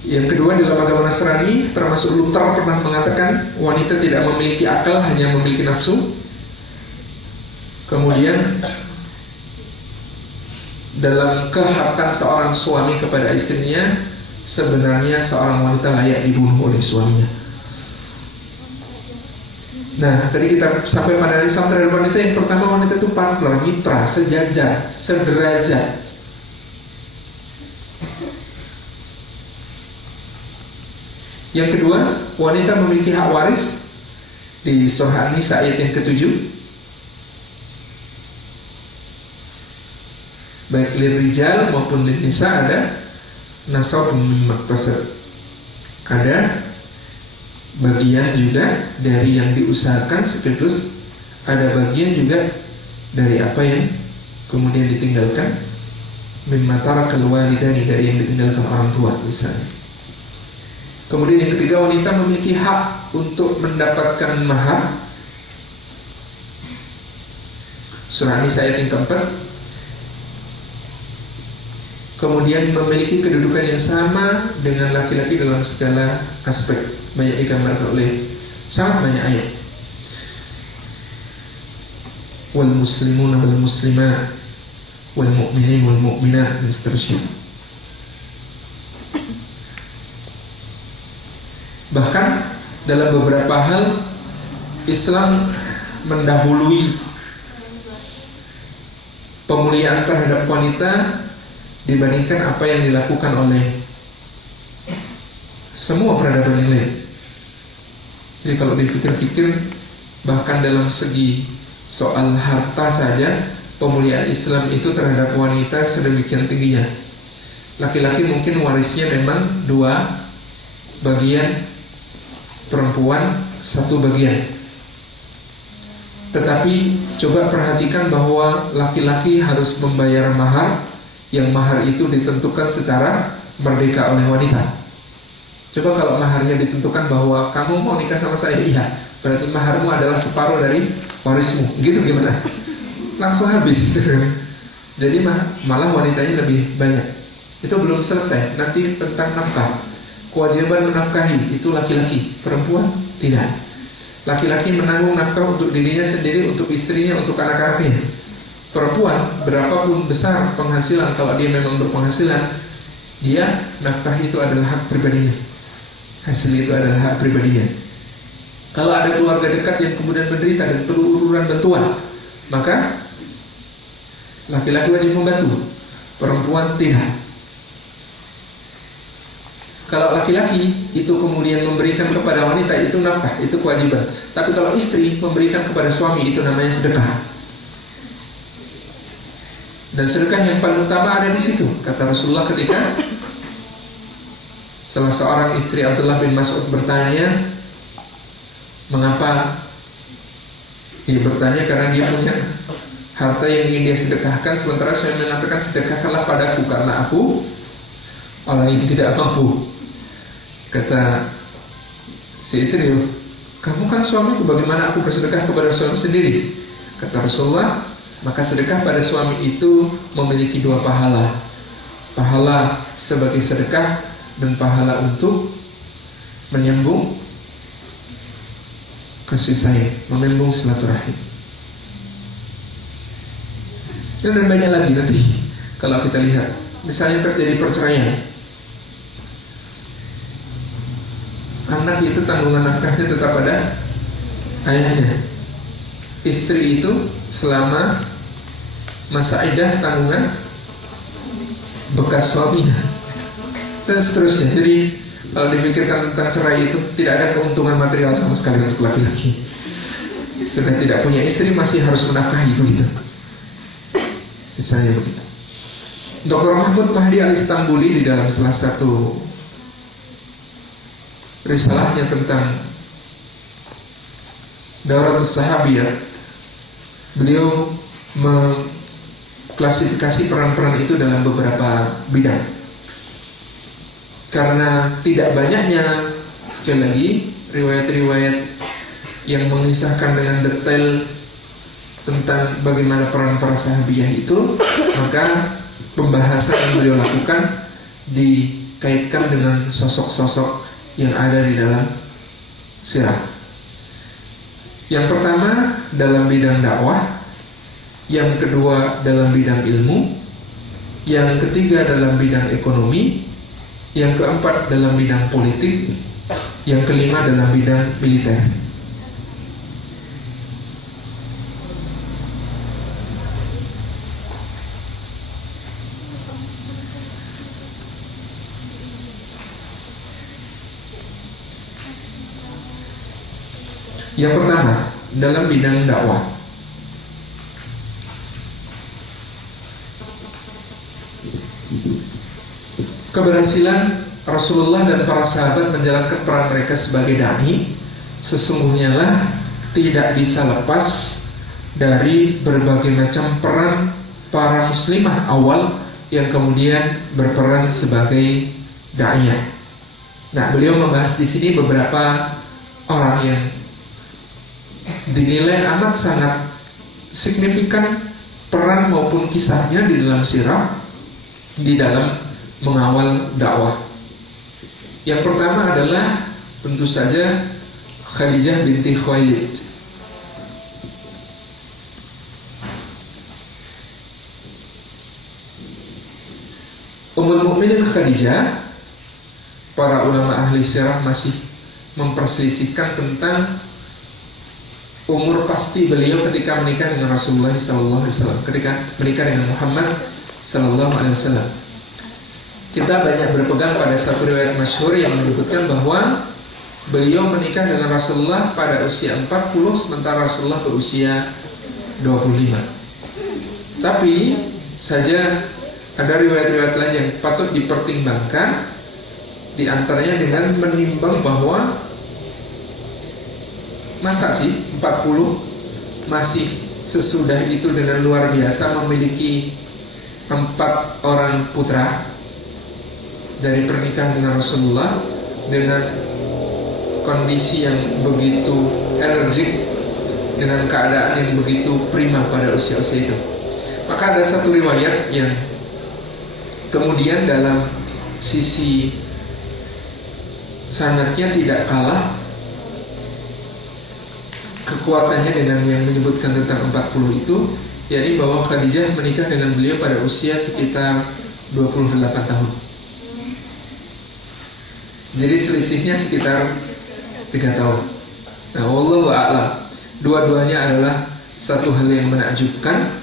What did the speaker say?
Yang kedua, dalam agama Nasrani termasuk Luther pernah mengatakan wanita tidak memiliki akal, hanya memiliki nafsu. Kemudian dalam kehakan seorang suami kepada istrinya, sebenarnya seorang wanita layak dibunuh oleh suaminya. Nah, tadi kita sampai pada Islam terhadap wanita. Yang pertama, wanita itu partner, mitra, sejajar, sederajat. Yang kedua, wanita memiliki hak waris di surah An-Nisa ayat yang ke-7. Baik lirijal maupun linnisa ada nasabun mimma iktasab. Ada bagian juga dari yang diusahakan, sekaligus ada bagian juga dari apa yang kemudian ditinggalkan. Mimma tarakal walidani, dari yang ditinggalkan orang tua misalnya. Kemudian yang ketiga, wanita memiliki hak untuk mendapatkan mahar. Surah An-Nisa ayat yang keempat. Kemudian memiliki kedudukan yang sama dengan laki-laki dalam segala aspek. Banyak digambarkan oleh sangat banyak ayat. Wal muslimuna wal muslimat wal mu'minin wal mu'minat, dan seterusnya. Bahkan dalam beberapa hal Islam mendahului pemuliaan terhadap wanita dibandingkan apa yang dilakukan oleh semua peradaban yang lain. Jadi kalau dipikir-pikir, bahkan dalam segi soal harta saja, pemuliaan Islam itu terhadap wanita sedemikian tingginya. Laki-laki mungkin warisnya memang 2 bagian, perempuan 1 bagian. Tetapi coba perhatikan bahwa laki-laki harus membayar mahar, yang mahar itu ditentukan secara merdeka oleh wanita. Coba kalau maharnya ditentukan bahwa kamu mau nikah sama saya, iya, berarti maharmu adalah separuh dari warismu, gitu gimana? Langsung habis. Jadi malah wanitanya lebih banyak. Itu belum selesai. Nanti tentang nafkah, kewajiban menafkahi itu laki-laki, perempuan tidak. Laki-laki menanggung nafkah untuk dirinya sendiri, untuk istrinya, untuk anak-anaknya. Perempuan berapapun besar penghasilan, kalau dia memang berpenghasilan, dia nafkah itu adalah hak pribadinya, hasil itu adalah hak pribadinya. Kalau ada keluarga dekat yang kemudian menderita dan perlu uluran bantuan, maka laki-laki wajib membantu, perempuan tidak. Kalau laki-laki itu kemudian memberikan kepada wanita, itu nafkah, itu kewajiban. Tapi kalau istri memberikan kepada suami, itu namanya sedekah. Dan sedekah yang paling utama ada di situ. Kata Rasulullah ketika salah seorang istri Abdullah bin Mas'ud bertanya, mengapa? Dia bertanya karena dia punya harta yang ingin dia sedekahkan, sementara saya mengatakan sedekahkanlah padaku karena aku orang yang tidak mampu. Kata si istri, kamu kan suamiku, bagaimana aku bersedekah kepada suami sendiri? Kata Rasulullah, maka sedekah pada suami itu memiliki 2 pahala. Pahala sebagai sedekah dan pahala untuk menyambung kasih sayang, menyambung silaturahim. Dan banyak lagi nanti kalau kita lihat. Misalnya terjadi perceraian, anak itu tanggungan nafkahnya tetap ada ayahnya. Istri itu selama masa iddah tanggungan bekas suaminya, dan seterusnya. Jadi kalau dipikirkan tentang cerai itu tidak ada keuntungan material sama sekali untuk laki-laki. Sudah tidak punya istri masih harus menafkahi, begitu. Misalnya begitu. Dr. Mahmud Mahdi Al-Istanbuli di dalam salah satu risalahnya tentang Dauratus Sahabiyat, beliau mengklasifikasi peran-peran itu dalam beberapa bidang. Karena tidak banyaknya, sekali lagi, riwayat-riwayat yang mengisahkan dengan detail tentang bagaimana peran para sahabiyah itu, maka pembahasan yang beliau lakukan dikaitkan dengan sosok-sosok yang ada di dalam sirah. Yang pertama dalam bidang dakwah, yang kedua dalam bidang ilmu, yang ketiga dalam bidang ekonomi, yang keempat dalam bidang politik, yang kelima dalam bidang militer. Yang pertama dalam bidang dakwah. Keberhasilan Rasulullah dan para sahabat menjalankan peran mereka sebagai dai sesungguhnya lah tidak bisa lepas dari berbagai macam peran para muslimah awal yang kemudian berperan sebagai dai. Nah, beliau membahas di sini beberapa orang yang dinilai amat sangat signifikan peran maupun kisahnya di dalam sirah, di dalam mengawal dakwah. Yang pertama adalah tentu saja Khadijah binti Khuwailid. Ummul Mukminin Khadijah, para ulama ahli sirah masih memperselisihkan tentang umur pasti beliau ketika menikah dengan Rasulullah SAW, ketika menikah dengan Muhammad SAW. Kita banyak berpegang pada satu riwayat masyhur yang menyebutkan bahwa beliau menikah dengan Rasulullah pada usia 40, sementara Rasulullah berusia 25. Tapi saja ada riwayat-riwayat lain yang patut dipertimbangkan, di antaranya dengan menimbang bahwa masa sih 40 masih sesudah itu dengan luar biasa memiliki 4 orang putra dari pernikahan dengan Rasulullah dengan kondisi yang begitu energik, dengan keadaan yang begitu prima pada usia-usia itu. Maka ada satu riwayat yang kemudian dalam sisi sanadnya tidak kalah kekuatannya dengan yang menyebutkan tentang 40 itu, yakni bahwa Khadijah menikah dengan beliau pada usia sekitar 28 tahun. Jadi selisihnya sekitar 3 tahun. Nah, wallahu a'lam. Dua-duanya adalah satu hal yang menakjubkan,